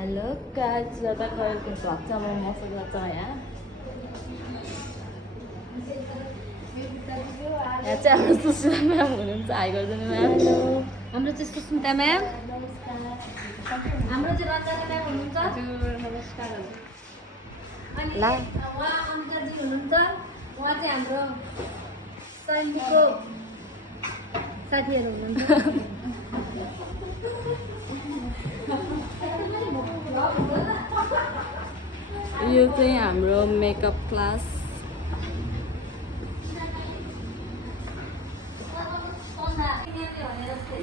Hello guys, sudah kalian ke Selatan mau masuk ke saya. Ya चाहिँ हाम्रो Susmita ma'am हुनुहुन्छ high गर्दैन ma'am हाम्रो चाहिँ सुस्मिता म्याम हाम्रो चाहिँ रञ्जना म्याम हुनुहुन्छ हजुर नमस्कार अनि उहाँ अनिताजी हुनुहुन्छ उहाँ चाहिँ हाम्रो सैनिकको साथीहरु हुनुहुन्छ यो चाहिँ हाम्रो मेकअप क्लास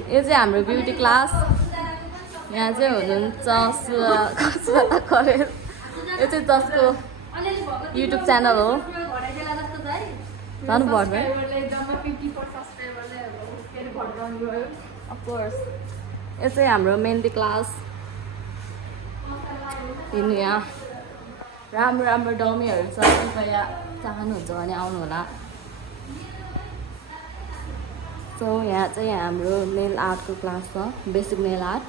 यो चाहिँ हाम्रो ब्युटी क्लास यहाँ चाहिँ हुनुहुन्छ सुस्मिता खरेल यो चाहिँ जसको युट्युब च्यानल हो जानु पर्छ अफकोर्स यो चाहिँ हाम्रो मेहन्दी क्लास हिँड्नु यहाँ राम्रो राम्रो डमीहरू छ कृपया चाहनुहुन्छ भने आउनु होला सो यहाँ चाहिँ हाम्रो नेल आर्टको क्लास छ बेसिक नेल आर्ट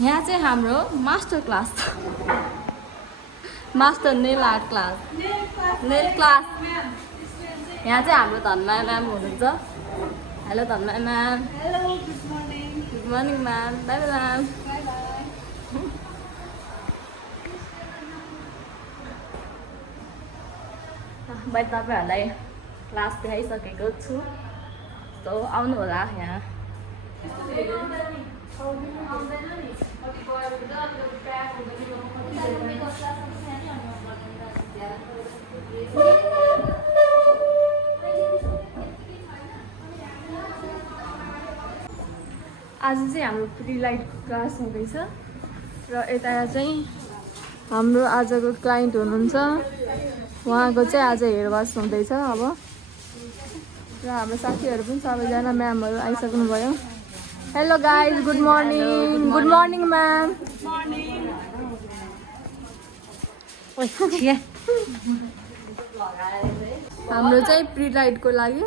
यहाँ चाहिँ हाम्रो मास्टर क्लास छ master nail art class nail class यहाँ चाहिँ हाम्रो धनमाया म्याम हुनुहुन्छ hello Dhanmaya ma'am hello good morning ma'am bye bye ma'am मैले तपाईँहरूलाई क्लास देखाइसकेको छु सो आउनु होला यहाँ आज चाहिँ हाम्रो प्री लाइट क्लास हुँदैछ र यता चाहिँ हाम्रो आजको क्लाइन्ट हुनुहुन्छ उहाँको चाहिँ आज हेयर वास हुँदैछ अब र हाम्रो साथीहरू पनि सबैजना म्यामहरू आइसक्नु भयो hello guys good morning ma'am हाम्रो चाहिँ प्री लाइटको लागि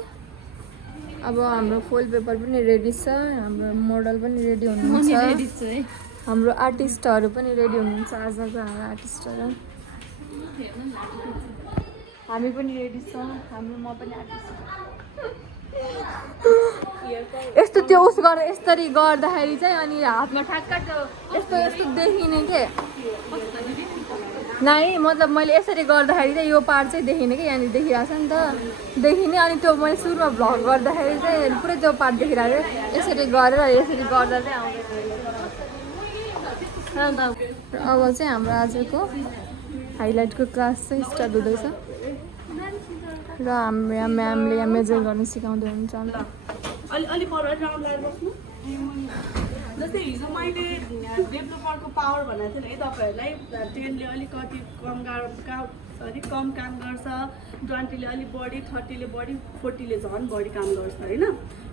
अब हाम्रो फुल पेपर पनि रेडी छ हाम्रो मोडल पनि रेडी हुनुहुन्छ हाम्रो आर्टिस्टहरू पनि रेडी हुनुहुन्छ आजको हाम्रो आर्टिस्टहरू हामी पनि रेडी छौँ हाम्रो म पनि आर्टिस्ट यस्तो त्यो उस गरेर यसरी गर्दाखेरि चाहिँ अनि हातमा ठ्याक्क त्यो यस्तो यस्तो देखिने के नाइ मतलब मैले यसरी गर्दाखेरि चाहिँ यो पार्ट चाहिँ देखिने कि यहाँनिर देखिरहेको छ नि त देखिने अनि त्यो मैले सुरुमा भ्लग गर्दाखेरि चाहिँ पुरै त्यो पार्ट देखिरहेको यसरी गरेर यसरी गर्दा चाहिँ आउँदैन अब चाहिँ हाम्रो आजको हाइलाइटको क्लास चाहिँ स्टार्ट हुँदैछ र हाम्रो यहाँ म्यामले यहाँ मेजर गर्न सिकाउँदै हुनुहुन्छ जस्तै हिजो मैले डेभलपरको पावर भनेको थिएँ नि तपाईँहरूलाई 10ले अलिकति कम काम गर्छ 20ले अलिक बढी 30ले बढी 40ले झन् बढी काम गर्छ होइन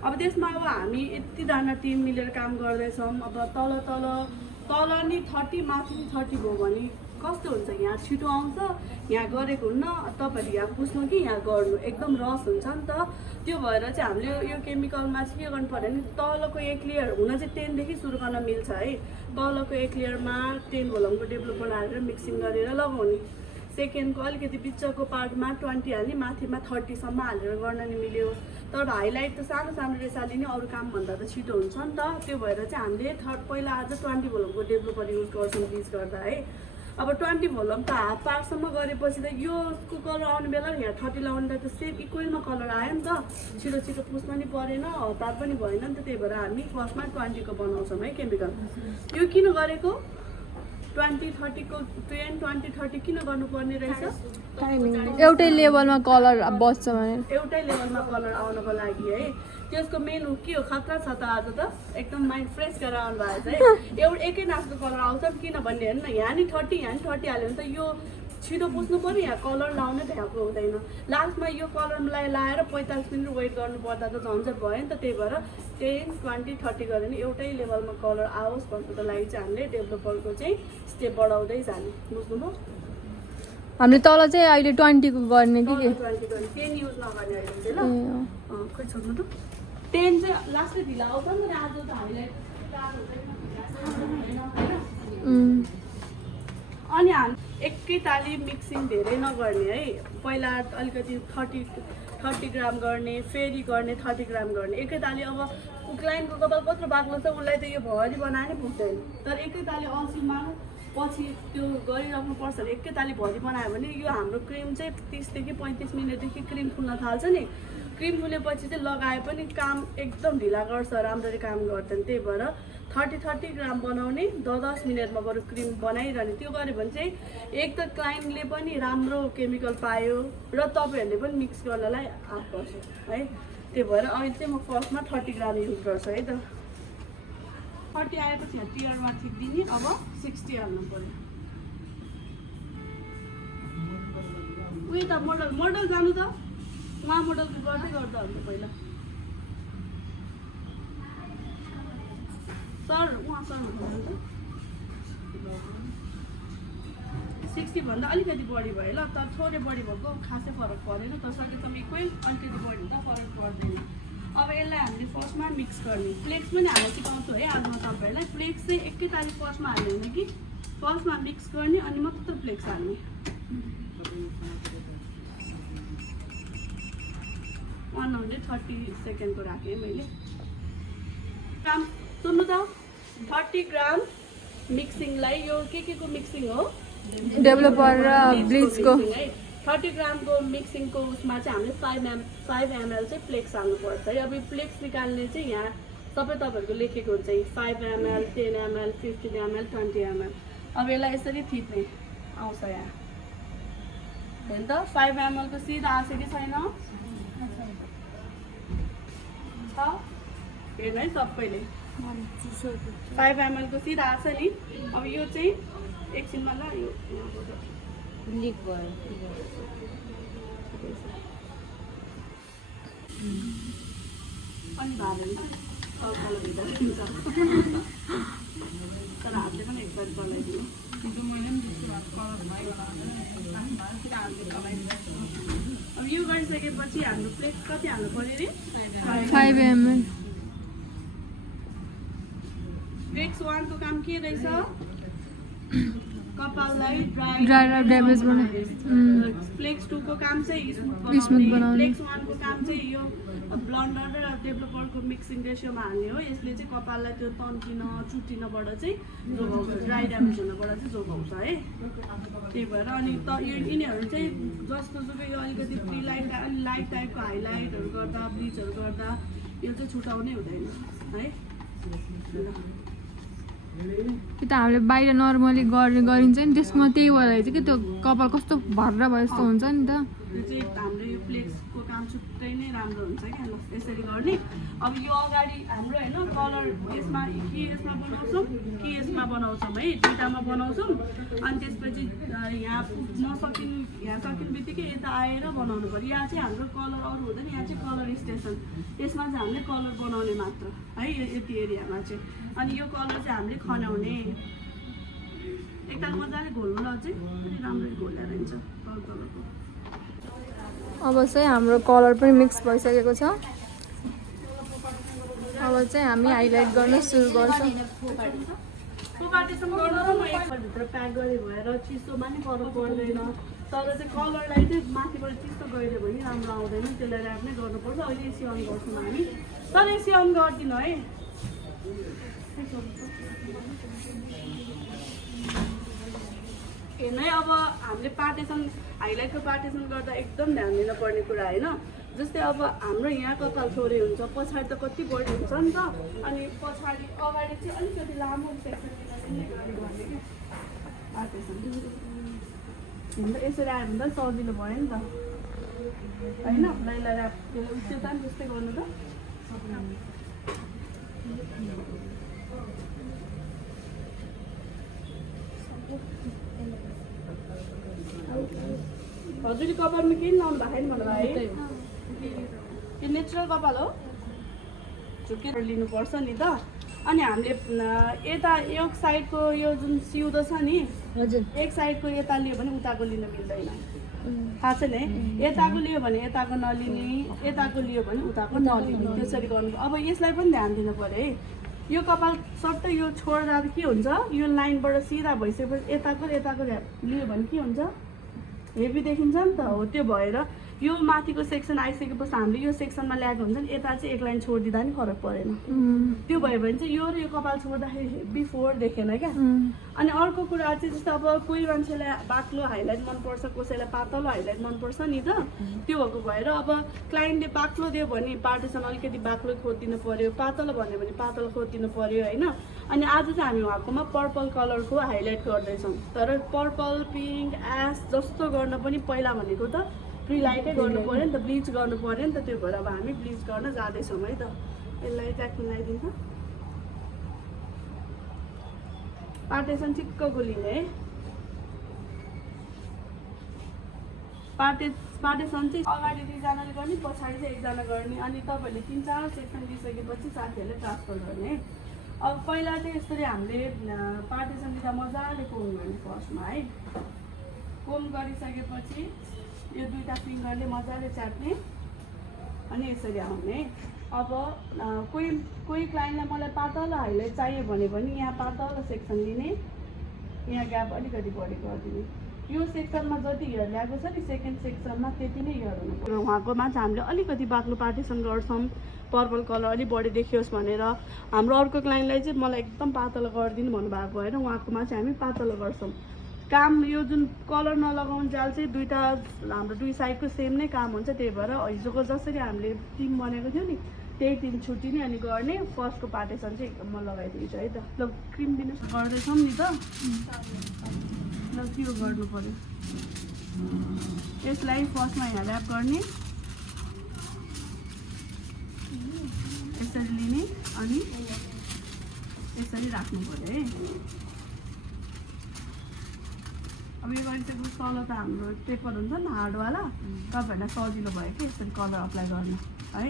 अब त्यसमा अब हामी यतिजना टिम मिलेर काम गर्दैछौँ अब तल नि 30 माथि 30 भयो भने कस्तो हुन्छ यहाँ छिटो आउँछ यहाँ गरेको हुन्न तपाईँहरूले यहाँ पुस्नु कि यहाँ गर्नु एकदम रस हुन्छ नि त त्यो भएर चाहिँ हामीले यो केमिकलमा चाहिँ के गर्नु पर्यो भने तलको एक लेयर हुन चाहिँ 10 देखि सुरु गर्न मिल्छ है तलको एक लेयरमा 10 भोलमको डेभलपर हालेर मिक्सिङ गरेर लगाउने सेकेन्डको अलिकति बिचको पार्टमा 20 हाल्ने माथिमा 30 सम्म हालेर गर्न नि मिल्यो तर हाइलाइट त सानो सानो रेसाले नै अरू काम भन्दा त छिटो हुन्छ नि त त्यो भएर चाहिँ हामीले पहिला आज 20 भोलमको डेभलपर युज गर्छौँ ब्लिच गर्दा है अब 20 भोलम त हाफ पार्टसम्म गरेपछि त योको कलर आउने बेला यहाँ 30 लगाउने त सेम इक्वलमा कलर आयो नि त छिटो पुस्न नि परेन हतार पनि भएन नि त त्यही भएर हामी फर्स्टमा 20 को बनाउँछौँ है केमिकल यो किन गरेको 20 30 को 10 20 30 किन गर्नुपर्ने रहेछ एउटै लेभलमा कलर बस्छ भने एउटै लेभलमा कलर आउनको लागि है त्यसको मेन हो के हो खतरा छ त आज त एकदम माइन्ड फ्रेस गरेर आउनु भएको छ है एकै नाचको कलर आउँछ किनभने हेर्नु न यहाँ नि 30 हाल्यो भने त यो छिटो पुस्नु पर्यो यहाँ कलर लाउनै भ्याएको हुँदैन लास्टमा यो कलरलाई लाएर 45 मिनट वेट गर्नु पर्दा त झन्झट भयो नि त त्यही भएर 10 20 30 गरे नि एउटै लेभलमा कलर आओस् भन्नुको लागि चाहिँ हामीले डेभलपरको चाहिँ स्टेप बढाउँदै जाने बुझ्नुभयो हामीले तल चाहिँ अहिले 20 को गर्ने कि के 20 गर्ने 10 युज नगर्ने अहिले चाहिँ ल खोइ छोड्नु त 10 चाहिँ लास्टै ढिला आउँछ नि त आज त हाइलाइट अनि हामी एकै ताली मिक्सिङ धेरै नगर्ने है। पहिला अलिकति 30 ग्राम गर्ने, फेरि गर्ने 30 ग्राम गर्ने। एकै ताली अब क्लाइन्टको कपाल कत्रो बाक्लो छ उसलाई त यो भरि बनाए नै पुग्दैन। तर एकै ताली अल्छीमा पछि त्यो गरिराख्नुपर्छ। एकै ताली भरि बनायो भने यो हाम्रो क्रिम चाहिँ 30 देखि 35 मिनटदेखि क्रिम फुल्न थाल्छ नि। क्रिम फुलेपछि चाहिँ लगाए पनि काम एकदम ढिला गर्छ, राम्ररी काम गर्दैन। त्यही भएर 30 ग्राम बनाउने, 10 मिनटमा बरु क्रिम बनाइरहने। त्यो गऱ्यो भने चाहिँ एक त क्लाइन्टले पनि राम्रो केमिकल पायो र तपाईँहरूले पनि मिक्स गर्नलाई हात बस्यो है। त्यही भएर अहिले चाहिँ म फर्स्टमा 30 ग्राम युज गर्छु है त। 30 आएपछि टियरमा थिचिदिने। अब 60 हाल्नु पऱ्यो। उयो त मोडल जानु त उहाँ मोडलको गर्दै गर्दा हुन्छ पहिला। सर उहाँ सर हुनुहुन्छ 60 भन्दा अलिकति बढी भयो ल। तर थोरै बढी भएको खासै फरक परेन। तर सकेसम्म इक्वल, अलिकति बढी हुँदा फरक पर्दैन। अब यसलाई हामीले फर्स्टमा मिक्स गर्ने। फ्लेक्स पनि हाल्न सिकाउँछु है आज म तपाईँहरूलाई। फ्लेक्स चाहिँ एकै तारिक फर्स्टमा हाल्ने होइन कि, फर्स्टमा मिक्स गर्ने अनि मात्र फ्लेक्स हाल्ने। 130 सेकेन्डको राखेँ मैले। ग्राम सुन्नु त, 30 ग्राम मिक्सिङलाई यो के को मिक्सिङ हो? डेभलपर र ब्लिचको 30 ग्रामको मिक्सिङको उसमा चाहिँ हामीले 5 ml चाहिँ फ्लेक्स हाल्नुपर्छ है। अब यो फ्लेक्स निकाल्ने चाहिँ यहाँ सबै तपाईँहरूको लेखेको हुन्छ 5 ml, 10 ml, 15 ml, 20 ml। अब यसलाई यसरी थिच्ने आउँछ यहाँ हेर्नु त। 5 ml को सिधा आएको कि छैन? हेर्नु है सबैले 5 ml को सिधा आएको नि। अब यो चाहिँ एकछिनमा ल यो लिक भयो अनि भालेन तलकालो भित्र हुन्छ। तर हातले पनि एकबार चलाइदिनु। अब यो गरिसकेपछि हाम्रो फ्लेक्स कति हाल्नु पऱ्यो अरे? 5 ml। फ्लेक्स 1 को काम के रहेछ? कपाललाई ड्राई र ड्यामेज बनाउने। फ्लेक्स 2 को काम चाहिँ स्मुथ बनाउने। फ्लेक्स 1 को काम चाहिँ यो ब्लन्डर र डेभलपरको मिक्सिङ रेसियोमा हाल्ने हो। यसले चाहिँ कपाललाई त्यो तन्किन, चुटिनबाट चाहिँ जोगाउँछ, ड्राई ड्यामेज हुनबाट चाहिँ जोगाउँछ है। त्यही भएर अनि त यो यिनीहरू चाहिँ जस्तो सुकै यो अलिकति प्री लाइट लाइट टाइपको हाइलाइटहरू गर्दा, ब्लिचहरू गर्दा यो चाहिँ छुटाउनै हुँदैन है। कि त हामीले बाहिर नर्मली गरिन्छ नि, त्यसमा त्यही भएर चाहिँ कि त्यो कपाल कस्तो भर्र भयो जस्तो हुन्छ नि त। यो चाहिँ हाम्रो यो फ्लेक्सको काम छुट्टै नै राम्रो हुन्छ क्या। ल यसरी गर्ने। अब यो अगाडि हाम्रो होइन कलर यसमा कि यसमा बनाउँछौँ कि यसमा बनाउँछौँ है, दुईवटामा बनाउँछौँ। अनि त्यसपछि यहाँ नसकिनु, यहाँ सकिने बित्तिकै यता आएर बनाउनु पऱ्यो। यहाँ चाहिँ हाम्रो कलर अरू हुँदैन, यहाँ चाहिँ कलर स्टेसन। यसमा चाहिँ हामीले कलर बनाउने मात्र है यति एरियामा चाहिँ। अनि यो कलर चाहिँ हामीले खनाउने। एकताल मजाले घोल्नु ल चाहिँ राम्ररी घोलेर हुन्छ कलरको। अब चाहिँ हाम्रो कलर पनि मिक्स भइसकेको छ। अब चाहिँ हामी हाइलाइट गर्न सुरु गर्छौँ। कोपाटेसम्म गर्नु र म एकपल्टभित्र प्याक गरेँ भएर चिसोमा नि फरक पर्दैन। तर चाहिँ कलरलाई चाहिँ माथिबाट चिसो गइदियो भने राम्रो आउँदैन, त्यसलाई ऱ्याप नै गर्नुपर्छ। अहिले एसी अन गर्छौँ हामी, तर एसी अन गर्दिनँ है। हेर्नु है, अब हामीले पार्टेसन हाइलाइटको पार्टेसन गर्दा एकदम ध्यान दिनुपर्ने कुरा होइन। जस्तै अब हाम्रो यहाँ कपाल थोरै हुन्छ, पछाडि त कति बढी हुन्छ नि त। अनि पछाडि अगाडि चाहिँ अलिकति लामो सेक्सन पार्टेसन हेर्नु यसरी आयो भने त सजिलो भयो नि त होइन। लाइलाई त्यो त त्यस्तै गर्नु त। हजुरले कपालमा केही लाउनु भएको छैन भन्नुभयो है? यो नेचुरल कपाल हो, झुकेर लिनुपर्छ नि त। अनि हामीले यता एक साइडको यो जुन सिउँदो छ नि, हजुर, एक साइडको यता लियो भने उताको लिन मिल्दैन, थाहा छैन है? यताको लियो भने यताको नलिने, यताको लियो भने उताको नलिने, त्यसरी गर्नु। अब यसलाई पनि ध्यान दिनु पऱ्यो है। यो कपाल सट्टै यो छोड्दा के हुन्छ, यो लाइनबाट सिधा भइसकेपछि यताको लियो भने के हुन्छ, हेभी देखिन्छ नि त। हो त्यो भएर यो माथिको सेक्सन आइसकेपछि हामीले यो सेक्सनमा ल्याएको हुन्छ नि, यता चाहिँ एक लाइन छोडिदिँदा नि फरक परेन। त्यो भयो भने चाहिँ यो र यो कपाल छोड्दाखेरि हेभी फोहोर देखेन क्या। अनि अर्को कुरा चाहिँ जस्तो अब कोही मान्छेलाई बाक्लो हाइलाइट मनपर्छ, कसैलाई पातलो हाइलाइट मनपर्छ नि त। त्यो भएको भएर अब क्लाइन्टले बाक्लो दियो भने पार्टिसन अलिकति बाक्लो खोजिदिनु पऱ्यो, पातलो भन्यो भने पातलो खोजिदिनु पऱ्यो होइन। अनि आज चाहिँ हामी उहाँकोमा पर्पल कलरको हाइलाइट गर्दैछौँ। तर पर्पल, पिङ्क, एस जस्तो गर्न पनि पहिला भनेको त प्रिलाइटै गर्नु पऱ्यो नि त, ब्लिच गर्नु पऱ्यो नि त। त्यो भएर अब हामी ब्लिच गर्न जाँदैछौँ है त। यसलाई ट्याक मिलाइदिन्छ, पार्टेसन ठिक्कको लिने है। पार्टेसन चाहिँ अगाडि दुईजनाले गर्ने, पछाडि चाहिँ एकजना गर्ने। अनि तपाईँहरूले 3-4 सेक्सन दिइसकेपछि साथीहरूले ट्रान्सफर गर्ने है। अब पहिला चाहिँ यसरी हामीले पार्टेसन दिँदा मजाले कोम गर्ने फर्स्टमा है। कोम गरिसकेपछि यो दुईवटा फिङ्गरले मजाले च्याप्ने अनि यसरी आउने। अब कोही क्लाइन्टलाई मलाई पातलो हाइलाइट चाहियो भने पनि यहाँ पातलो सेक्सन लिने, यहाँ ग्याप अलिकति बढी गरिदिने। यो सेक्सनमा जति हेयर ल्याएको छ नि सेकेन्ड सेक्सनमा त्यति नै हेयर हुनु पर्यो। उहाँकोमा चाहिँ हामीले अलिकति बाक्लो पार्टिसन गर्छौँ, पर्पल कलर अलिक बढी देखियोस् भनेर। हाम्रो अर्को क्लाइन्टलाई चाहिँ मलाई एकदम पातलो गरिदिनु भन्नुभएको भएर उहाँकोमा चाहिँ हामी पातलो गर्छौँ। काम यो जुन कलर नलगाउनु जाल चाहिँ दुईवटा हाम्रो दुई साइडको सेम नै काम हुन्छ। त्यही भएर हिजोको जसरी हामीले टिम बनेको थियो नि त्यही टिम छुट्टिने अनि गर्ने। फर्स्टको पार्टेसन चाहिँ म लगाइदिन्छु है त। ल क्रिम दिनु गर्दैछौँ नि त। ल त्यो गर्नु पऱ्यो। यसलाई फर्स्टमा यहाँ ऱ्याप गर्ने, यसरी लिने अनि यसरी राख्नु पऱ्यो है। अब यो गरिसकेपछि कलर त हाम्रो पेपर हुन्छ नि हार्डवाला, तपाईँहरूलाई सजिलो भयो कि यसरी कलर अप्लाई गर्नु है।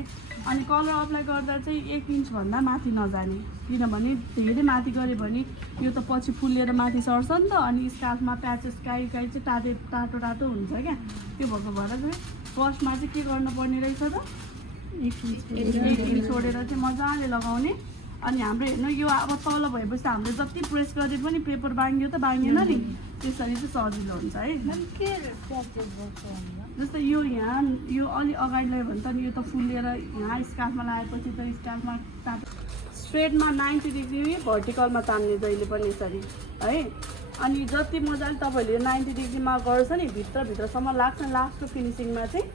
अनि कलर अप्लाई गर्दा चाहिँ 1 इन्चभन्दा माथि नजाने, किनभने धेरै माथि गऱ्यो भने यो त पछि फुलेर माथि सर्छ नि त। अनि स्कार्फमा प्याचेस काहीँ चाहिँ टाटो हुन्छ क्या। त्यो भएको भएर चाहिँ फर्स्टमा चाहिँ के गर्नुपर्ने रहेछ त, 1 इन्च छोडेर चाहिँ मजाले लगाउने। अनि हाम्रो हेर्नु यो अब तल भएपछि हामीले जति प्रेस गरे पनि पेपर बाङ्गियो त बाङ्गिएन नि, त्यसरी चाहिँ सजिलो हुन्छ है। जस्तै यो यहाँ यो अलि अगाडि लगायो भने त यो त फुलेर यहाँ स्कार्फमा लगाएपछि त स्कार्फमा स्ट्रेटमा 90 डिग्री भर्टिकलमा तान्ने जहिले पनि यसरी है। अनि जति मजाले तपाईँहरूले 90 डिग्रीमा गर्छ नि भित्रसम्म लाग्छ, लास्टको फिनिसिङमा चाहिँ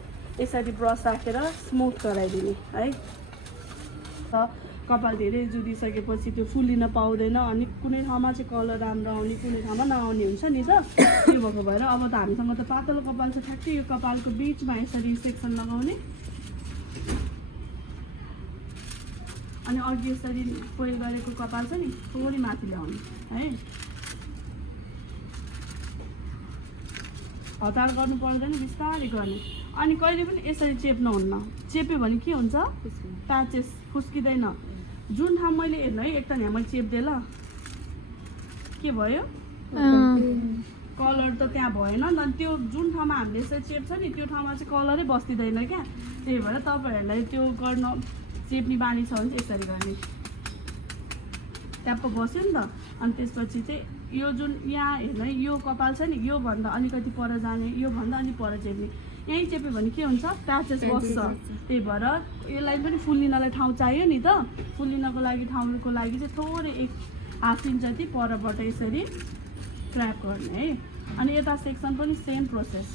यसरी ब्रस राखेर स्मुथ गराइदिने है। कपाल धेरै जुदिसकेपछि त्यो फुलिन पाउँदैन अनि कुनै ठाउँमा चाहिँ कलर राम्रो आउने, कुनै ठाउँमा नआउने हुन्छ नि त। त्यो भएको भएर अब त हामीसँग त पातलो कपाल छ, ठ्याक्कै यो कपालको बिचमा यसरी सेक्सन लगाउने अनि अघि यसरी कोइल गरेको कपाल छ नि थोरै माथि ल्याउने है। हतार गर्नु पर्दैन, बिस्तारै गर्ने। अनि कहिले पनि यसरी चेप्नुहुन्न, चेप्यो भने के हुन्छ प्याचेस खुस्किँदैन। जुन ठाउँ मैले हेर्नु है एकताल यहाँ मैले चेप्देँ ल, के भयो कलर त त्यहाँ भएन नि। त्यो जुन ठाउँमा हामीले यसरी चेप्छ नि त्यो ठाउँमा चाहिँ कलरै बस्दिँदैन क्या। त्यही भएर तपाईँहरूलाई त्यो गर्न चेप्ने बानी छ भने चाहिँ यसरी गर्ने, ट्याप्प बस्यो नि त। अनि त्यसपछि चाहिँ यो जुन यहाँ हेर्नु है यो कपाल छ नि योभन्दा अलिकति पर जाने, योभन्दा अलिक पर चेप्ने। यहीँ चेप्यो भने के हुन्छ प्याचेस बस्छ। त्यही भएर यसलाई पनि फुल्लिनलाई ठाउँ चाहियो नि त। फुल्लिनको लागि ठाउँको लागि चाहिँ थोरै 1/2 इन्च जति परबाट यसरी ट्र्याप गर्ने है। अनि यता सेक्सन पनि सेम प्रोसेस।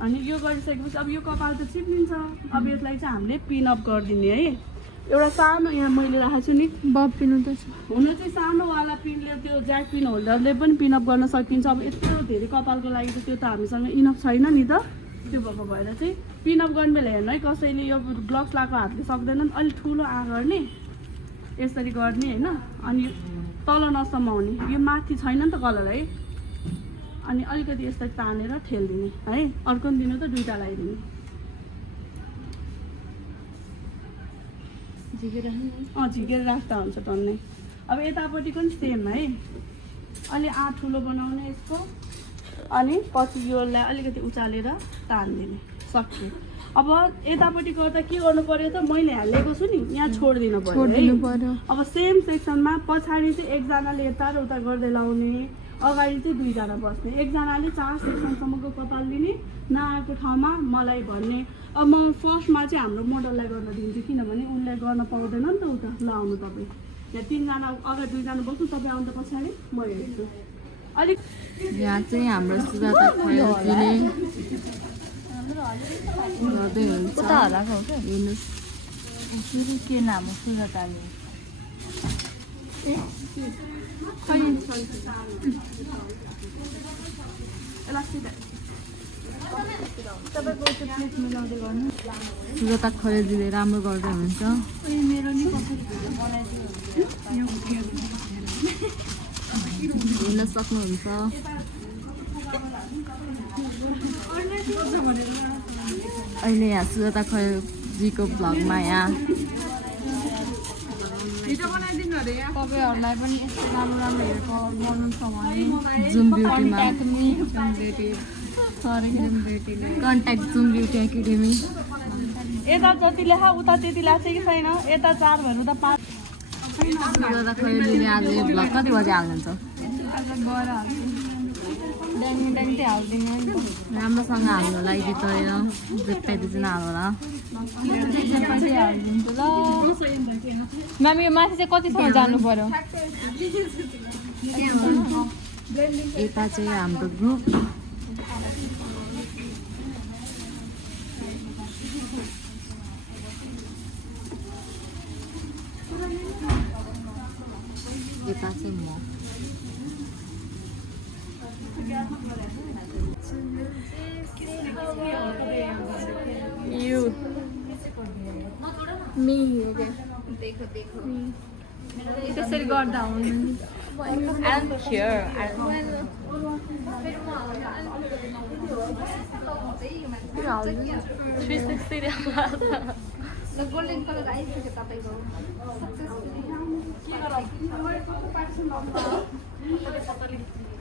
अनि यो गरिसकेपछि अब यो कपाल त चिप्लिन्छ, अब यसलाई चाहिँ हामीले पिनअप गरिदिने है। एउटा सानो यहाँ मैले राखेको छु नि बब पिन त हुन चाहिँ सानोवाला पिनले त्यो ज्याक पिन होल्डरले पनि पिनअप गर्न सकिन्छ। अब यत्रो धेरै कपालको लागि त त्यो त हामीसँग इनफ छैन नि त। त्यो भएको भएर चाहिँ पिनअप गर्ने बेला हेर्नु है, कसैले यो ग्लभ्स लगाएको हातले सक्दैनन्, अलिक ठुलो गर्ने यसरी गर्ने होइन। अनि तल नसमाउने, यो माथि छैन नि त कलर है। अनि अलिकति यसरी तानेर ठेलिदिने है। अर्को पनि दिनु त दुईवटा लगाइदिने, झिकेर राख्दा हुन्छ टन्नै। अब यतापट्टिको पनि सेम है, अलि ठुलो बनाउने यसको अनि पछि योलाई अलिकति उचालेर तानिदिने सक्यो। अब यतापट्टि गर्दा के गर्नु पर्यो त मैले हालेको छु नि यहाँ छोडिदिनु पर्यो है। अब सेम सेक्सनमा पछाडि चाहिँ एकजनाले यता र उता गर्दै लाउने, अगाडि चाहिँ दुईजना बस्ने, एकजनाले 4 सेक्सनसम्मको कपाल लिने, नआएको ठाउँमा मलाई भन्ने। अब म फर्स्टमा चाहिँ हाम्रो मोडललाई गर्न दिन्छु किनभने उनले गर्न पाउँदैन नि त उता। ल आउनु तपाईँ यहाँ 3 जना अगाडि 2 जना बस्नु, तपाईँ आउनु त पछाडि म हेर्छु। अलिक यहाँ चाहिँ हाम्रो सुजाता खरेलजीले गर्दै हुन्छ। उता हराएको हो क्या हेर्नुहोस् फेरि के नाम हो सुजाताले तपाईँको त्यो प्लेट मिलाउँदै गर्नु। सुजाता खरेलजीले राम्रो गर्दै हुन्छ। मेरो नि कसरी बनाइदियो हेर्न सक्नुहुन्छ। अहिले यहाँ सुजाता खरेलजीको भ्लगमा यहाँ तपाईँहरूलाई पनि यस्तो राम्रो राम्रो हेयर कलर बनाउनु छ भने जुम ब्युटीमा कन्ट्याक्ट जुम ब्युटी एकाडेमी। यता जति लेखा उता त्यति लाग्छ कि छैन? यता 4 भएर उता 5। सुजाता खरेलजीले आज यो भ्लग कति बजी हाल्नुहुन्छ? ड्याङटी हालिदिने नि त राम्रोसँग हाल्नुलाई जिताएर जुत्ताइदिए चाहिँ नहाल्नु होला। हालिदिन्छु ल म्याम। यो माथि चाहिँ कतिसम्म जानु पर्यो? यता चाहिँ हाम्रो ग्रुप यता चाहिँ म यु मी त्यसरी गर्दा हुनु। गोल्डन कलर आइसक्यो तपाईँको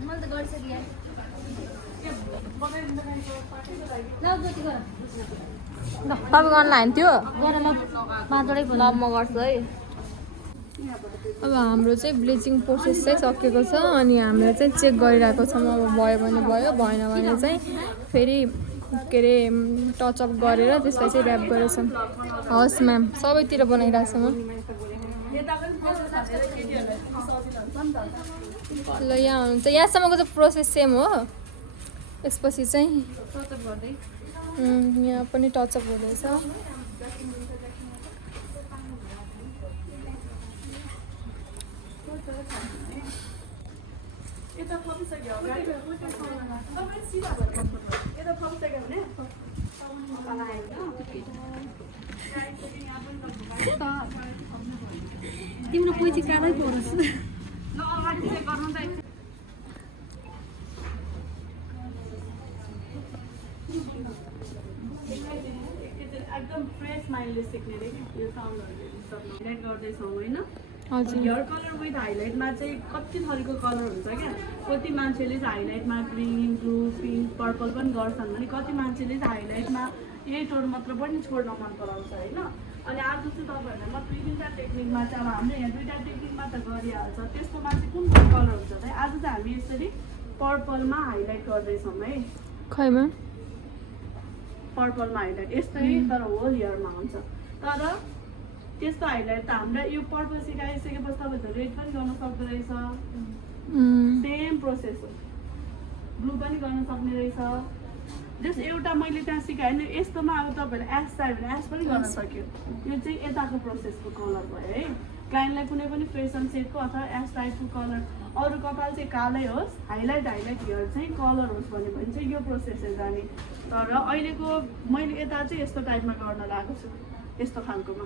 मैले त गरिसकेँ तपाईँको अनलाइन थियो? ल म गर्छु है। अब हाम्रो चाहिँ ब्लिचिङ प्रोसेस चाहिँ सकेको छ अनि हामीले चाहिँ चेक गरिरहेको छौँ। अब भयो भने भयो, भएन भने चाहिँ फेरि के अरे टचअप गरेर त्यसलाई चाहिँ ऱ्याप गरेछौँ। हवस् म्याम, सबैतिर बनाइरहेको छु म। ल यहाँ हुनुहुन्छ, यहाँसम्मको चाहिँ प्रोसेस सेम हो। यसपछि चाहिँ यहाँ पनि टचअप हुँदैछ। यता फपिसक्यो अगाडि तपाईँ सिधा भएर बस्नुपर्छ। यता फपिसक्यो भने तिम्रो पैँची कामै परोस्। ल अगाडि चेक गर्नु त एकदम फ्रेस माइन्डले सिक्ने रे यो साउन्डहरू हाइलाइट गर्दैछौँ होइन। हजुर। हेयर कलर विथ हाइलाइटमा चाहिँ कति थरीको कलर हुन्छ क्या। कति मान्छेले चाहिँ हाइलाइटमा ग्रिन, ब्लू, पिङ्क, पर्पल पनि गर्छन् भने कति मान्छेले चाहिँ हाइलाइटमा यही टोन मात्र पनि छोड्न मन पराउँछ होइन। अनि आज चाहिँ तपाईँहरूलाई म 2-3टा टेक्निकमा चाहिँ अब हाम्रो यहाँ 2टा टेक्निकमा त गरिहाल्छ। त्यस्तोमा चाहिँ कुन कुन कलर हुन्छ त आज चाहिँ हामी यसरी पर्पलमा हाइलाइट गर्दैछौँ है। खैमा पर्पलमा हाइलाइट यस्तै तर होल हेयरमा हुन्छ। तर त्यस्तो हाइलाइट त हाम्रो यो पर्पल सिकाइसकेपछि तपाईँहरू रेड पनि गर्न सक्दो रहेछ। सेम प्रोसेस हो। ब्लू पनि गर्न सक्ने रहेछ। जस्ट एउटा मैले त्यहाँ सिकाएँ नि यस्तोमा अब तपाईँहरूले एस चाहियो भने एस पनि गर्न सक्यो। यो चाहिँ यताको प्रोसेसको कलर भयो है। क्लाइन्टलाई कुनै पनि फेसन सेटको अथवा एस टाइपको कलर, अरू कपाल चाहिँ कालै होस्, हाइलाइट हेयर चाहिँ कलर होस् भन्यो भने चाहिँ यो प्रोसेसै जाने। तर अहिलेको मैले यता चाहिँ यस्तो टाइपमा गर्न लागेको छु। यस्तो खालकोमा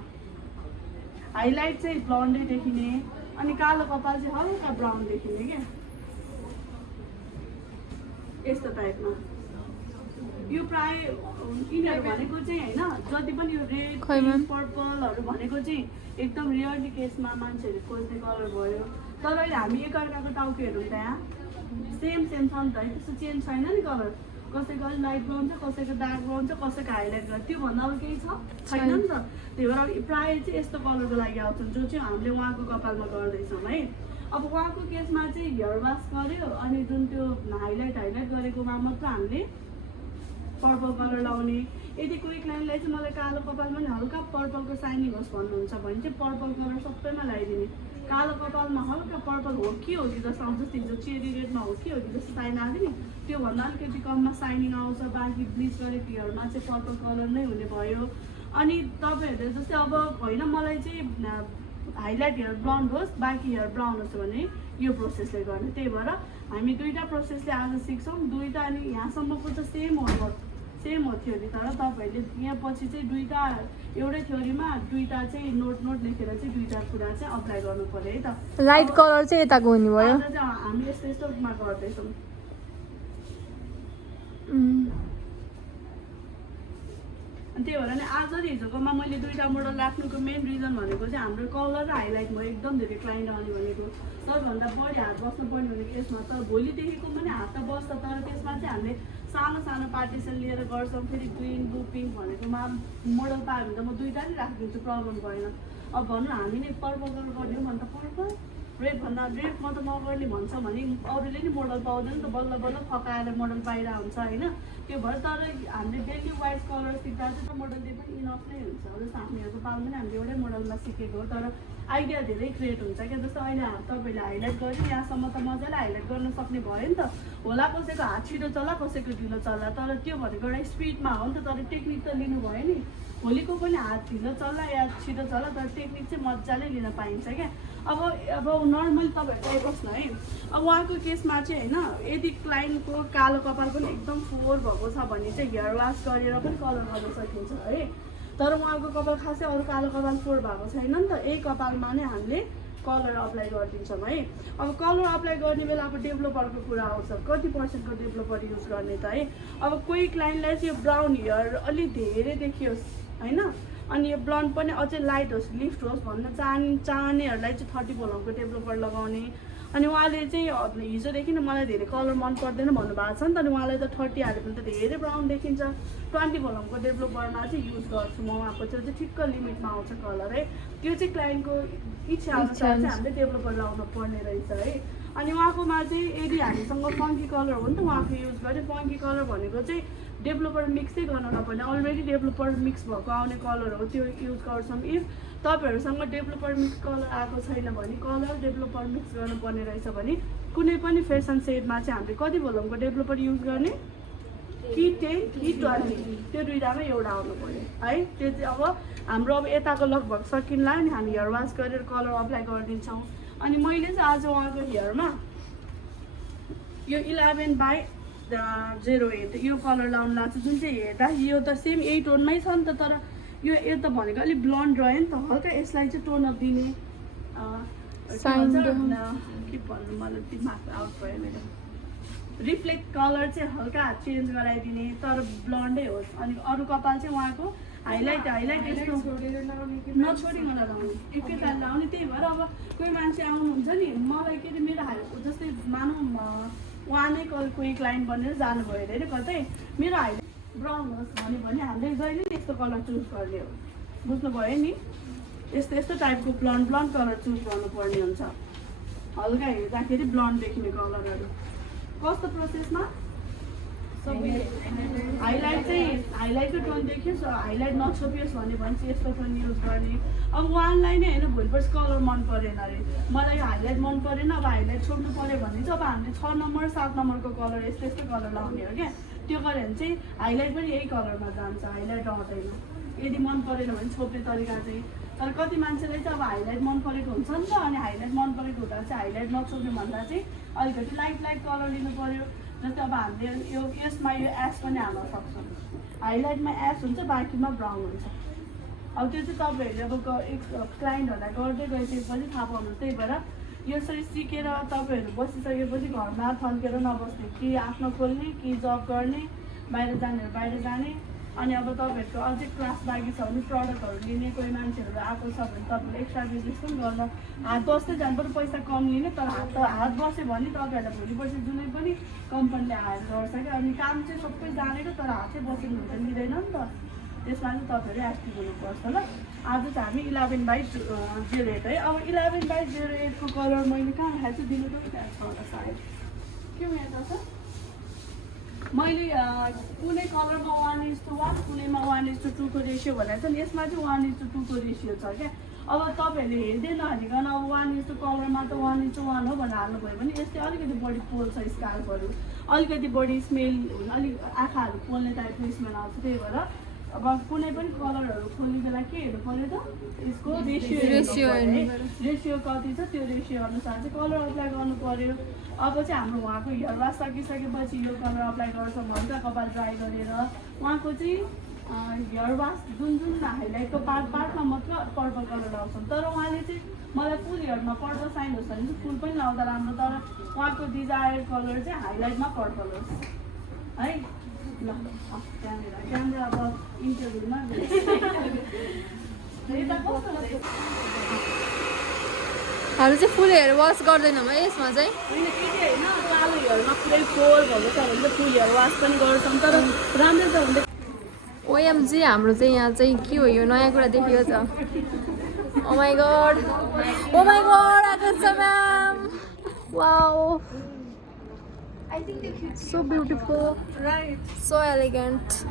हाइलाइट चाहिँ ब्लन्डै देखिने अनि कालो कपाल चाहिँ हल्का ब्राउन देखिने क्या। यस्तो टाइपमा यो प्राय यिनीहरू भनेको चाहिँ होइन जति पनि यो रेड पर्पलहरू भनेको चाहिँ एकदम रियरली केसमा मान्छेहरूले खोज्ने कलर भयो। तर अहिले हामी एकअर्काको टाउकेहरू त यहाँ सेम छ नि त है, त्यस्तो चेन्ज छैन नि कलर। कसैको अलिक लाइट ब्राउन छ, कसैको डार्क ब्राउन छ, कसैको हाइलाइट गर्छ, त्योभन्दा अरू केही छैन नि त। त्यही भएर अब प्रायः चाहिँ यस्तो कलरको लागि आउँछन् जो चाहिँ हामीले उहाँको कपालमा गर्दैछौँ है। अब उहाँको केसमा चाहिँ हेयर वास गर्यो अनि जुन त्यो हाइलाइट गरेकोमा मात्र हामीले पर्पल कलर लाउने। यदि कोही क्लाइन्टलाई चाहिँ मलाई कालो कपालमा नि हल्का पर्पलको साइनिङ होस् भन्नुहुन्छ भने चाहिँ पर्पल कलर सबैमा लगाइदिने। कालो कपालमा हल्का पर्पल हो कि जस्तो आउँछ त्यो चेरी रेडमा हो कि जस्तो साइन आएको नि, त्योभन्दा अलिकति कममा साइनिङ आउँछ। बाँकी ब्लिच गरेको हेयरमा चाहिँ पर्पल कलर नै हुने भयो। अनि तपाईँहरूले जस्तै अब होइन मलाई चाहिँ हाइलाइट हेयर ब्राउन होस्, बाँकी हेयर ब्राउन होस् भने यो प्रोसेसले गर्ने। त्यही भएर हामी दुईवटा प्रोसेसले आज सिक्छौँ दुईवटा। अनि यहाँसम्मको चाहिँ सेम हो थ्योरी, तर तपाईँहरूले यहाँ पछि चाहिँ दुईवटा एउटै थ्योरीमा दुईवटा चाहिँ नोट लेखेर चाहिँ दुईवटा कुरा चाहिँ अप्लाई गर्नु पऱ्यो है त। लाइट कलर चाहिँ यताको हुने भयो। आज चाहिँ हामी यस्तोमा गर्दैछौँ। अनि त्यही भएर नि आज र हिजोकोमा मैले दुईवटा मोडल राख्नुको मेन रिजन भनेको चाहिँ हाम्रो कलर र हाइलाइटमा एकदम धेरै क्लाइन्ट आउने भनेको। सबभन्दा बढी हात बस्नुपर्ने भनेको यसमा त भोलिदेखिको पनि हात त बस्छ, तर त्यसमा चाहिँ हामीले सानो सानो पार्टिसन लिएर गर्छौँ। फेरि ग्रिन ब्लू पिङ्क भनेकोमा मोडल पायो भने त म दुईवटा नै राखिदिन्छु, प्रब्लम भएन। अब भन्नु हामी नै पर्पल कलर गर्ने हो भने त पर्पल, रेडभन्दा रेड म त नगर्ने भन्छ भने अरूले नि मोडल पाउँदैन नि त, बल्ल बल्ल फकाएर मोडल पाइरहेको हुन्छ होइन। त्यो भएर तर हामीले डेली वाइज कलर सिक्दा चाहिँ मोडलले पनि इनफ नै हुन्छ। जस्तो हामीहरूको पालमा पनि हामीले एउटै मोडलमा सिकेको हो, तर आइडिया धेरै क्रिएट हुन्छ क्या। जस्तो अहिले तपाईँले हाइलाइट गर्यो यहाँसम्म त मजाले हाइलाइट गर्न सक्ने भयो नि त। होला कसैको हात छिटो चला, कसैको ढिलो चला, तर त्यो भनेको एउटा स्पिडमा हो नि त। तर टेक्निक त लिनु भयो नि। भोलिको पनि हात ढिलो चल्ला या छिटो चल्ला, तर टेक्निक चाहिँ मजाले लिन पाइन्छ क्या। अब नर्मली तपाईँहरू हेर्नुहोस् न है। अब उहाँको केसमा चाहिँ होइन, यदि क्लाइन्टको कालो कपाल पनि एकदम फोहोर भएको छ भने चाहिँ हेयर वास गरेर पनि कलर गर्न सकिन्छ है। तर उहाँको कपाल खासै अरू कालो कपाल फोहोर भएको छैन नि त, यही कपालमा नै हामीले कलर अप्लाई गरिदिन्छौँ है। अब कलर अप्लाई गर्ने बेला अब डेभलोपरको कुरा आउँछ, कति पर्सेन्टको डेभलोपर युज गर्ने त है। अब कोही क्लाइन्टलाई चाहिँ यो ब्राउन हेयर अलिक धेरै देखियोस् होइन, अनि यो ब्लन्ड पनि अझै लाइट होस्, लिफ्ट होस् भन्न चाहनेहरूलाई चाहिँ 30 भोल्टको डेभलोपर लगाउने। अनि उहाँले चाहिँ हिजोदेखि नै मलाई धेरै कलर मन पर्दैन भन्नुभएको छ नि त, अनि उहाँलाई त 30 हाल्यो भने त धेरै ब्राउन देखिन्छ। 20 भोल्टको डेभलोपरमा चाहिँ युज गर्छु म, उहाँको त्यो चाहिँ ठिक्क लिमिटमा आउँछ कलर है। त्यो चाहिँ क्लाइन्टको इच्छा अनुसार चाहिँ हामीले डेभलोपर लगाउनु पर्ने रहेछ है। अनि उहाँकोमा चाहिँ यदि हामीसँग फङ्की कलर हो नि त उहाँको युज गर्ने। फङ्की कलर भनेको चाहिँ डेभलोपर मिक्सै गर्न नपर्ने, अलरेडी डेभलोपर मिक्स भएको आउने कलर हो त्यो युज गर्छौँ। इफ तपाईँहरूसँग डेभलोपर मिक्स कलर आएको छैन भने कलर डेभलोपर मिक्स गर्नुपर्ने रहेछ भने कुनै पनि फेसन सेटमा चाहिँ हामीले कति भोल्टको डेभलोपर युज गर्ने, कि 10 कि 20, त्यो दुईवटामा एउटा आउनु पऱ्यो है। त्यो चाहिँ अब हाम्रो अब यताको लगभग सकिन्ला अनि हामी हेयर वास गरेर कलर अप्लाई गरिदिन्छौँ। अनि मैले चाहिँ आज उहाँको हेयरमा यो 11/08 यो कलर लाउनु लाग्छ, जुन चाहिँ हेर्दा यो त सेम यही टोनमै छ नि त, तर यो त भनेको अलिक ब्लन्ड रह्यो नि त, हल्का यसलाई चाहिँ टोन अप दिने के भन्नु मलाई दिमाग आउट भयो मेरो। रिफ्लेक्ट कलर चाहिँ हल्का चेन्ज गराइदिने, तर ब्लन्डै होस्। अनि अरू कपाल चाहिँ उहाँको हाइलाइट यस्तो नछोडिकन लाउने, एकैताल लाउने। त्यही भएर अब कोही मान्छे आउनुहुन्छ नि मलाई के अरे मेरो जस्तै मानौँ उहाँ नै कोही क्लाइन्ट बनेर जानुभयो अरे कतै, मेरो हाइलाइट ब्राउन होस् भन्यो भने हामीले जहिले नि यस्तो कलर चुज गर्ने हो, बुझ्नुभयो नि। यस्तो टाइपको ब्लन्ड कलर चुज गर्नुपर्ने हुन्छ, हल्का हेर्दाखेरि ब्लन्ड देखिने कलरहरू। कस्तो प्रोसेसमा हाइलाइटको टोन देखियोस्, हाइलाइट नछोपियोस् भन्यो भने चाहिँ यस्तो टोन युज गर्ने। अब उहाँलाई नै होइन भोलिपर्सि कलर मन परेन अरे, मलाई यो हाइलाइट मन परेन, अब हाइलाइट छोड्नु पऱ्यो भने चाहिँ अब हामीले 6 नम्बर 7 नम्बरको कलर यस्तो कलर लाउने हो क्या। त्यो गऱ्यो भने चाहिँ हाइलाइट पनि यही कलरमा जान्छ, हाइलाइट आउँदैन यदि मन परेन भने छोप्ने तरिका चाहिँ। तर कति मान्छेलाई चाहिँ अब हाइलाइट मन परेको हुन्छ नि त, अनि हाइलाइट मन परेको हुँदा चाहिँ हाइलाइट नछोप्ने भन्दा चाहिँ अलिकति लाइट कलर लिनु पऱ्यो। जस्तै अब हामीले यसमा यो एस पनि हाल्न सक्छौँ, हाइलाइटमा एस हुन्छ, बाँकीमा ब्राउन हुन्छ। अब त्यो चाहिँ तपाईँहरूले अब क्लाइन्टहरूलाई गर्दै गइसकेपछि थाहा पाउनुहुन्छ। त्यही भएर यसरी सिकेर तपाईँहरू बसिसकेपछि घरमा थन्केर नबस्ने, कि आफ्नो खोल्ने कि जब गर्ने, बाहिर जानेहरू बाहिर जाने, अनि अब तपाईँहरूको अझै क्लास बाँकी छ भने प्रडक्टहरू लिने कोही मान्छेहरू आएको छ भने तपाईँले एक्स्ट्रा बिजनेस पनि गर्न हात बस्दै जानु पर्यो, पैसा कम लिने तर हात बस्यो भने तपाईँहरूलाई भोलि पर्सि जुनै पनि कम्पनीले हायर गर्छ क्या। अनि काम चाहिँ सबै जानेको तर हातै बसेको हुन्छ मिल्दैन नि त, त्यसमा चाहिँ तपाईँहरू एक्टिभ हुनुपर्छ ल। आज चाहिँ हामी 11/08 है। अब 11/08 को कलर मैले कहाँ राखेको छु दिनु त त्यहाँ छ होला सायद, के यहाँ छ मैले कुनै कलरमा 1:1 कुनैमा 1:2 को रेसियो भनेको छ नि, यसमा चाहिँ 1:2 को रेसियो छ क्या। अब तपाईँहरूले हेर्दै नहालिकन अब 1:2 कलरमा त 1:1 हो भनेर हाल्नुभयो भने यसले अलिकति बढी पोल्छ, स्काल्पहरू अलिकति बढी स्मेल हुने, अलिक आँखाहरू पोल्ने टाइपको स्मेल आउँछ। त्यही भएर अब कुनै पनि कलरहरू खोल्ने बेला के हेर्नु पऱ्यो त, यसको रेसियो कति छ त्यो रेसियो अनुसार चाहिँ कलर अप्लाई गर्नु पऱ्यो। अब चाहिँ हाम्रो उहाँको हेयर वास सकिसकेपछि यो कलर अप्लाई गर्छ भन्छ कपाल ड्राई गरेर। उहाँको चाहिँ हेयर वास जुन हाइलाइटको पार्टमा मात्र पर्पल कलर लाउँछौँ, तर उहाँले चाहिँ मलाई फुल हेयरमा पर्पल साइन होस् भने चाहिँ फुल पनि लाउँदा राम्रो, तर उहाँको डिजायर कलर चाहिँ हाइलाइटमा पर्पल होस् है ल। क्यामेरा अब इन्टरभ्यूमा हामी चाहिँ फुल हेयर वास गर्दैनौँ है यसमा चाहिँ। होइन केटी होइन कालो हेयरमा पुरै फोर भएको छ भने चाहिँ फुल हेयर वास पनि गर्छौँ, तर राम्रो त हुँदैन। ओएमजी हाम्रो चाहिँ यहाँ चाहिँ के हो यो नयाँ कुरा देखियो छ। ओ माई गॉड आएको छ ma'am, wow so beautiful, right so elegant,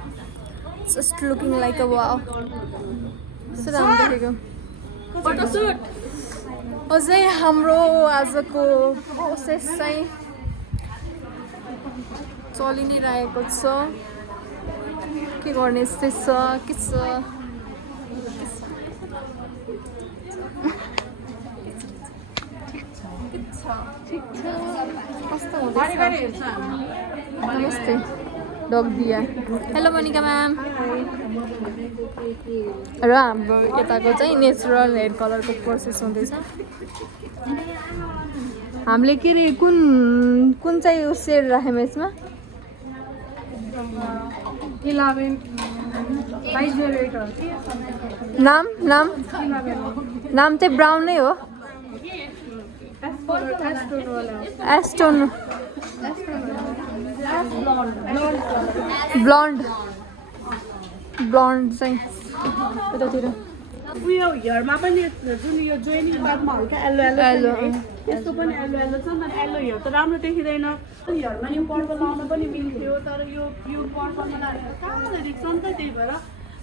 just looking like a wow. So राम्रो देखेको। फोटोसुट अझै हाम्रो आजको प्रोसेस चाहिँ चलि नै रहेको छ, के गर्ने यस्तै छ के छ। कस्तो हुँदैछ? नमस्ते डग दिया। Hello Manika ma'am. र हाम्रो यताको चाहिँ नेचुरल हेयर कलरको प्रोसेस हुँदैछ। हामीले के अरे कुन चाहिँ सेड राख्यौँ यसमा? 11/08 नाम चाहिँ ब्राउन नै हो, एस्टोन ब्लन्ड चाहिँ यतातिर उयो हेयरमा पनि जुन यो जोइनिङ पार्टमा हल्का एल्लो यसको पनि एल्लो छ नि, एल्लो हेयर त राम्रो देखिँदैन। हेयरमा यो पर्पल लाउन पनि मिल्थ्यो, तर यो पर्पलमा लागेर कालो देख्छ नि त, त्यही भएर।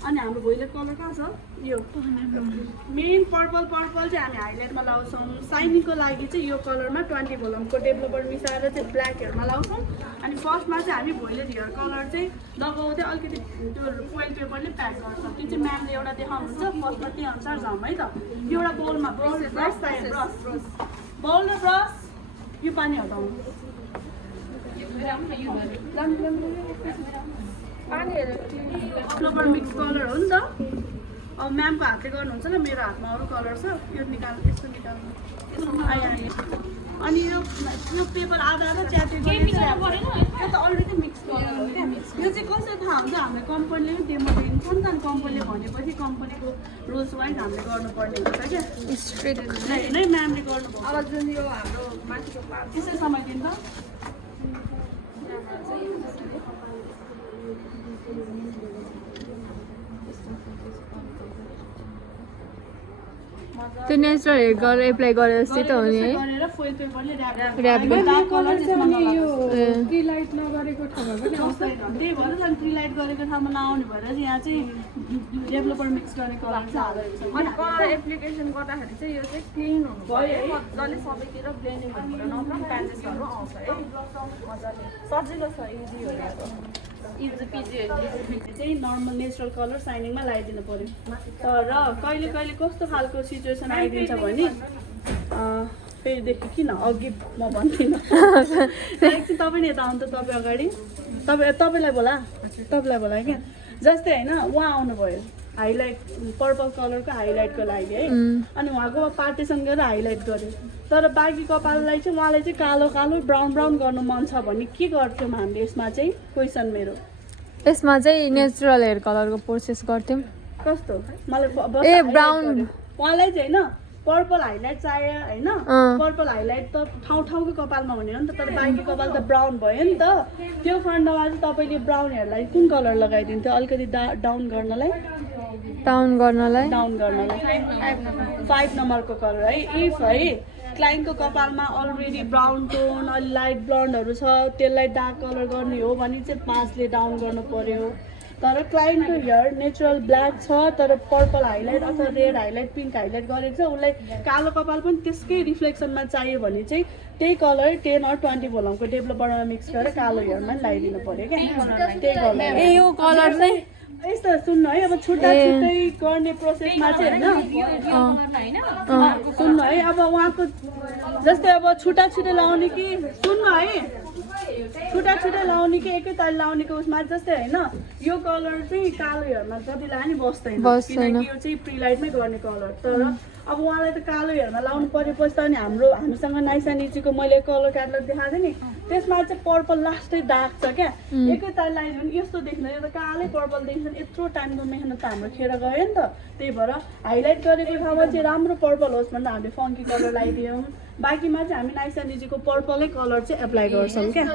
अनि हाम्रो भोइलेट कलर कहाँ छ? यो मेन पर्पल चाहिँ हामी हाइलाइटमा लाउँछौँ। साइनिङको लागि चाहिँ यो कलरमा 20 भोलमको डेभलपर मिसाएर चाहिँ ब्ल्याक हेयरमा लाउँछौँ। अनि फर्स्टमा चाहिँ हामी भोइलेट हेयर कलर चाहिँ लगाउँदै अलिकति त्यो फोइल पेपरले प्याक गर्छौँ। त्यो चाहिँ म्यामले एउटा देखाउनुहुन्छ, फर्स्टमा त्यही अनुसार जाउँ है त। यो एउटा बोलमा ब्रस बाउल र ब्रस यो पानी हटाउनु डेभलपर मिक्स कलर हो नि त। अब म्यामको हातले गर्नुहुन्छ ल, मेरो हातमा अरू कलर छ, यो यस्तो निकाल्नु अनि यो पेपर आधा च्यातेको त्यो त अलरेडी मिक्स कलर हो क्या। यो चाहिँ कसरी थाहा हुन्छ? हामीले कम्पनीले पनि डेमो दिन्छ नि त, अनि कम्पनीले भनेपछि कम्पनीको रुल्स वाइज हामीले गर्नुपर्ने हुन्छ क्या। नै म्यामले गर्नुभयो। अब जुन यो हाम्रो माथिको त्यसै समय दिन्छ त्यो नेचुरल हेयर कलर एप्लाई गरेर जस्तै त हो नि है। गरेर फोइल पेपरले र्याप कलर चाहिँ अनि यो ट्री लाइट नगरेको ठाउँमा पनि आउँछ। त्यही भएर झन् ट्री लाइट गरेको ठाउँमा नआउने भएर चाहिँ यहाँ चाहिँ डेभलपर मिक्स गरेको कलर चाहिँ हालेको छ। अनि कलर एप्लिकेसन गर्दाखेरि चाहिँ यो चाहिँ क्लिन हुनु भयो, मजाले सबैतिर ब्लेन्डिङ हुनु नत्र प्याचेसहरू आउँछ है, मजाले सजिलो छ, इजी हो इजी पिजी चाहिँ नर्मल नेचुरल कलर साइनिङमा लगाइदिनु पर्यो। तर कहिले कहिले कस्तो खालको सिचुएसन आइदिन्छ भने फेरिदेखि किन अघि म भन्दिनँ एकछिन तपाईँ यता आउनु त, तपाईँ अगाडि तपाईँलाई बोला क्या। जस्तै होइन उहाँ आउनुभयो हाइलाइट पर्पल कलरको हाइलाइटको लागि है, अनि उहाँको पार्टीसँग गएर हाइलाइट गर्यो, तर बाँकी कपाललाई चाहिँ उहाँलाई चाहिँ कालो ब्राउन गर्नु मन छ भने के गर्थ्यौँ हामीले? यसमा चाहिँ क्वेसन मेरो यसमा चाहिँ नेचुरल हेयर कलरको प्रोसेस गर्थ्यौँ कस्तो मलाई ए ब्राउन उहाँलाई चाहिँ होइन पर्पल हाइलाइट चाहियो होइन पर्पल हाइलाइट त ठाउँ ठाउँको कपालमा हुने हो नि त तर बाँकी कपाल त ब्राउन भयो नि त त्यो खण्डमा चाहिँ तपाईँले ब्राउन हेयरलाई कुन कलर लगाइदिन्थ्यो अलिकति डाउन गर्नलाई डाउन गर्नलाई 5 नम्बरको कलर है इफ है क्लाइन्टको कपालमा अलरेडी ब्राउन टोन अलि लाइट ब्लन्डहरू छ त्यसलाई डार्क कलर गर्ने हो भने चाहिँ 5ले डाउन गर्नु पर्यो तर क्लाइन्टको हेयर नेचुरल ब्ल्याक छ तर पर्पल हाइलाइट अथवा रेड हाइलाइट पिङ्क हाइलाइट गरेको छ उसलाई कालो कपाल पनि त्यसकै रिफ्लेक्सनमा चाहियो भने चाहिँ त्यही कलर 10 or 20 भोलमको डेभलपरमा मिक्स गरेर कालो हेयरमा लाइदिनु पर्यो क्या त्यही कलर ए यो कलर चाहिँ यस्तो सुन्नु है अब छुट्टा छुट्टै गर्ने प्रोसेसमा चाहिँ होइन सुन्नु है अब उहाँको जस्तै अब छुट्टा छुट्टै लाउने कि सुन्नु है छुट्टा छुट्टै लाउने कि एकै ताल लाउनेको उसमा जस्तै होइन यो कलर चाहिँ कालो हेयरमा जति लाए नि बस्दैन किनकि यो चाहिँ प्रिलाइटमै गर्ने कलर तर अब उहाँलाई त कालो हेयरमा लाउनु परेपछि त अनि हामीसँग नाइसा निचीको मैले कलर क्याटलग देखाएको थिएँ नि त्यसमा चाहिँ पर्पल लास्टै डार्क छ क्या एकै ताल लगाइदियो भने यस्तो देख्दैन यो त कालै पर्पल देख्छ यत्रो टाइमको मेहनत त हाम्रो खेर गयो नि त त्यही भएर हाइलाइट गरेको ठाउँमा चाहिँ राम्रो पर्पल होस् भनेर हामीले फङ्की कलर लगाइदियौँ बाँकीमा चाहिँ हामी नाइसा निजीको पर्पलै कलर चाहिँ एप्लाई गर्छौँ क्या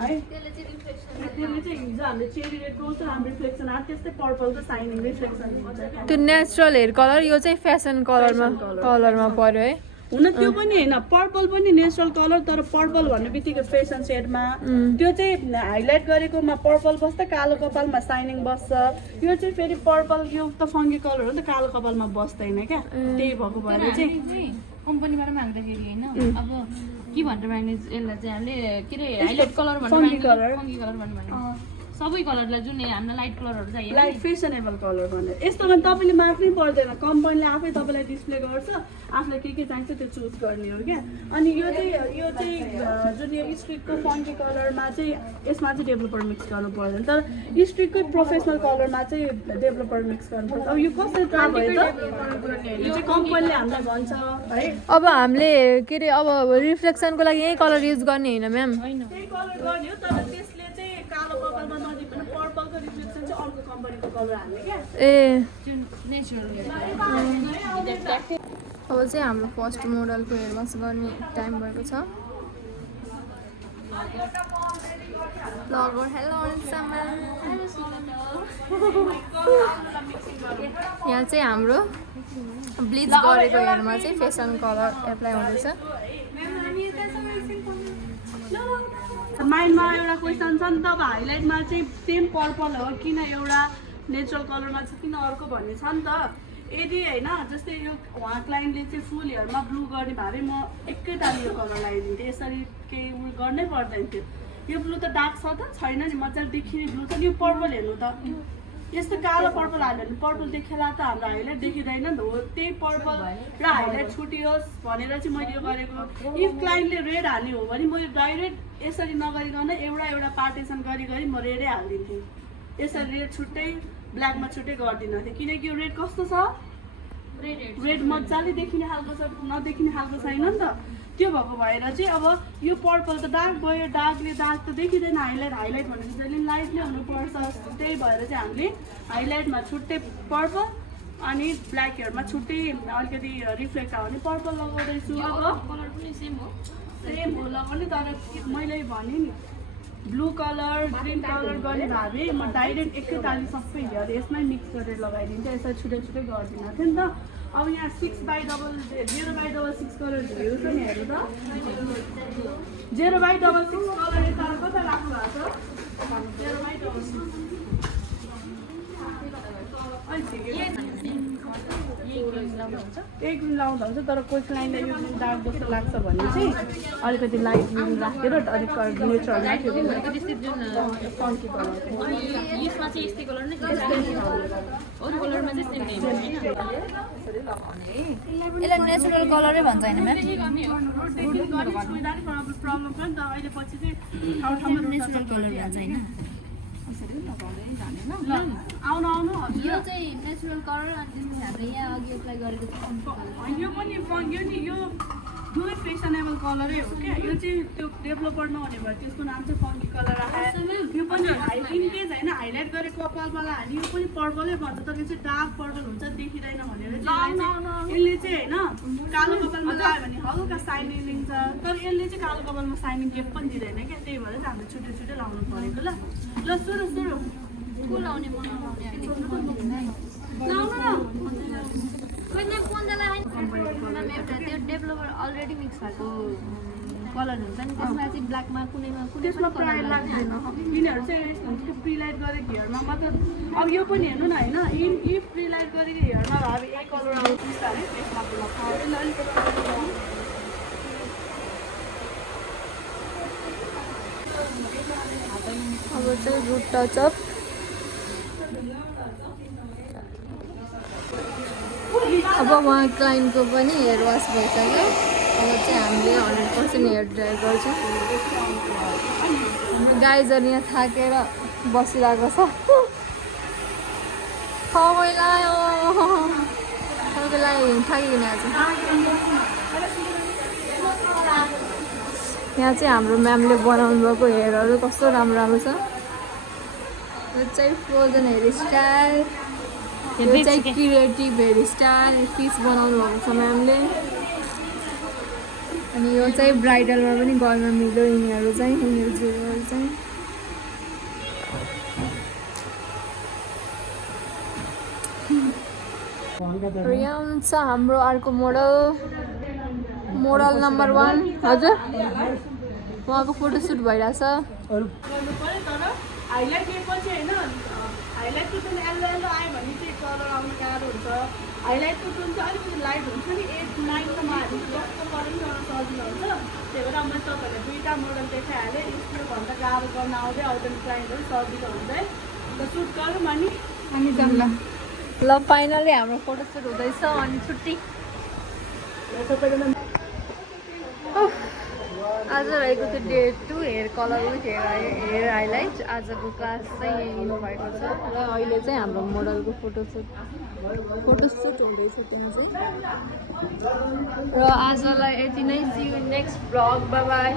है त्यसले चाहिँ हिजो हामीले चेरी रेड रोज हाम्रो रिफ्लेक्सन आएको त्यस्तै पर्पलको साइनिङ रिफ्लेक्सन त्यो नेचुरल हेयर कलर यो चाहिँ फेसन कलरमा पर्यो है हुन त्यो पनि होइन पर्पल पनि नेचुरल कलर तर पर्पल भन्ने बित्तिकै फेसन सेडमा त्यो चाहिँ हाइलाइट गरेकोमा पर्पल बस्छ कालो कपालमा साइनिङ बस्छ यो चाहिँ फेरि पर्पल यो त फङ्गी कलर हो नि त कालो कपालमा बस्दैन क्या त्यही भएको भएर चाहिँ कम्पनीबाट माग्दाखेरि होइन अब के भनेर माग्ने यसलाई चाहिँ हामीले के अरे हाइलाइट कलर भनेर फङ्गी कलर भनेर सबै कलरलाई जुन हामीलाई लाइट कलरहरू चाहियो लाइट फेसनेबल कलर भनेर यस्तोमा तपाईँले माग्नै पर्दैन कम्पनीले आफै तपाईँलाई डिस्प्ले गर्छ आफूलाई के चाहिन्छ त्यो चुज गर्ने हो क्या अनि यो चाहिँ जुन यो स्ट्रिटको फङ्की कलरमा चाहिँ यसमा चाहिँ डेभलपर मिक्स गर्नु पर्दैन तर स्ट्रिटकै प्रोफेसनल कलरमा चाहिँ डेभलपर मिक्स गर्नुपर्छ अब यो कसरी थाहा भयो त यो चाहिँ कम्पनीले हामीलाई भन्छ है अब हामीले के अरे अब रिफ्लेक्सनको लागि यही कलर युज गर्ने होइन म्याम त्यही कलर गर्ने हो तर त्यसले चाहिँ कालो कपालमा नदिकन पर्पलको रिफ्लेक्सन चाहिँ अर्को कम्पनीको कलर हाल्ने क्या ए नेचुरल अब चाहिँ हाम्रो फर्स्ट मोडलको हेयर वास गर्ने टाइम भएको छ यहाँ चाहिँ हाम्रो ब्लिच गरेको हेयरमा चाहिँ फेसन कलर एप्लाई हुँदैछ माइन्डमा एउटा क्वेसन छ नि त अब हाइलाइटमा चाहिँ सेम पर्पल हो किन एउटा नेचुरल कलरमा चाहिँ किन अर्को भन्ने छ नि त यदि होइन जस्तै यो उहाँ क्लाइन्टले चाहिँ फुल हेयरमा ब्लू गर्ने भए म एकैताल यो कलर लगाइदिन्थेँ यसरी केही उयो गर्नै पर्दैन थियो यो ब्लू त डार्क छ त छैन नि मजाले देखिने ब्लू छ यो पर्पल हेर्नु त यस्तो कालो पर्पल हाल्यो भने पर्पल देखेला त हाम्रो हाइलाइट देखिँदैन नि हो त्यही पर्पल र हाइलाइट छुटियोस् भनेर चाहिँ मैले यो गरेको इफ क्लाइन्टले रेड हाल्ने हो भने म यो डाइरेक्ट यसरी नगरिकन एउटा पार्टिसन गरी म रेडै हालिदिन्थेँ यसरी रेड छुट्टै ब्ल्याकमा छुट्टै गर्दिनँ थिएँ किनकि यो रेड कस्तो छ रेड मजाले देखिने खालको छ नदेखिने खालको छैन नि त त्यो भएको भएर चाहिँ अब यो पर्पल त डार्क भयो डार्कले डार्क त देखिँदैन हाइलाइट भनेपछि जहिले लाइट नै हुनुपर्छ त्यही भएर चाहिँ हामीले हाइलाइटमा छुट्टै पर्पल अनि ब्ल्याक हेयरमा छुट्टै अलिकति रिफ्लेक्ट आउने पर्पल लगाउँदैछु अब कलर पनि सेम हो लगाउने तर मैले भने नि ब्लू कलर ग्रिन कलर गर्ने भए म डाइरेक्ट एकैताली सबै हेयर यसमै मिक्स गरेर लगाइदिन्थेँ यसरी छुट्टै छुट्टै गर्दिनँ थिएँ नि त अब यहाँ 0/6 कलर हेर्नु छ नि हेर्नु त 0/6 कलर यता कता राख्नु भएको छ एक दिन लाउँदा हुन्छ तर कोही क्लाइन्टलाई यो दिन डार्क जस्तो लाग्छ भने चाहिँ अलिकति लाइट राखेर अलिक नेचुरल राख्यो फङ्की कलर यसमा चाहिँ यस्तै कलर नै अरू कलरमा चाहिँ सेम होइन यसलाई नेचुरल कलरै भन्छ होइन म्याम प्रब्लम पनि त अहिले पछि चाहिँ ठाउँ ठाउँमा नेचुरल कलर भन्छ होइन आउनु यो चाहिँ नेचुरल कलर अनि हामीले यहाँ अघि एप्लाई गरेको छ यो पनि यो नि यो दुवै फेसनेबल कलरै हो क्या यो चाहिँ त्यो डेभलपर नहुने भए त्यसको नाम चाहिँ फङ्की कलर आयो यो पनि इनकेस होइन हाइलाइट गरेको कपालवाला हाल्ने यो पनि पर्पलै भन्छ तर यो चाहिँ डार्क पर्पल हुन्छ देखिँदैन भनेर चाहिँ यसले चाहिँ होइन कालो कपालमा लगायो भने हल्का साइनिङ लिन्छ तर यसले चाहिँ कालो कपालमा साइनिङ केही पनि दिँदैन क्या त्यही भएर चाहिँ हामीले छुट्टै छुट्टै लाउनु परेको ल सुरु को लाउने म नलाउने होइन एउटा त्यो डेभलपर अलरेडी मिक्स भएको कलर हुन्छ नि त्यसमा चाहिँ ब्ल्याकमा कुनैमा कुनै त्यसमा प्राय लाग्दैन यिनीहरू चाहिँ यस्तो हुन्छ कि प्रिलाइट गरेको हेयरमा मतलब अब यो पनि हेर्नु न होइन इफ प्रिलाइट गरेको हेयरमा अब एक कलर आउँछ बिस्तारै त्यसमा पर्दैन अलिकति अब चाहिँ रुट टचअप अब उहाँ क्लाइन्टको पनि हेयर वास भइसक्यो अब चाहिँ हामीले 100% हेयर ड्राई गर्छौँ हाम्रो गाइजहरू यहाँ थाकेर बसिरहेको छ सबैलाई थाकिकन आज यहाँ चाहिँ हाम्रो म्यामले बनाउनु भएको हेयरहरू कस्तो राम्रो राम्रो छ यो चाहिँ फ्रोजन हेयर स्टाइल यो चाहिँ क्रिएटिभ हेयर स्टाइल पिस बनाउनु भएको छ म्यामले अनि यो चाहिँ ब्राइडलमा पनि गर्न मिल्यो यिनीहरू चाहिँ यहाँ हुन्छ हाम्रो अर्को मोडल नम्बर 1 हजुर उहाँको फोटोसुट भइरहेछ गर्नु पऱ्यो तर हाइलाइट दिएपछि होइन हाइलाइटको टोन एल्लो एल्लो आयो भने चाहिँ कलर आउनु गाह्रो हुन्छ हाइलाइटको टोन चाहिँ अलिकति लाइट हुन्छ नि 8 9सम्म आयो भने जस्तो कलर गर्न सजिलो हुन्छ त्यही भएर मैले तपाईँहरूलाई दुईवटा मोडल देखाइहालेँ यसले भन्दा गाह्रो गर्न आउँदै आउँदैन क्लाइन्टहरू सजिलो हुन्छ है अन्त सुट गरौँ अनि ल फाइनली हाम्रो फोटोसुट हुँदैछ अनि छुट्टी आज रहेको थियो day 2 hair colour with hair highlight आजको क्लास चाहिँ यही भएको छ र अहिले चाहिँ हाम्रो मोडलको फोटोसुट हुँदैछ त्यहाँ चाहिँ र आजलाई यति नै see you next vlog bye by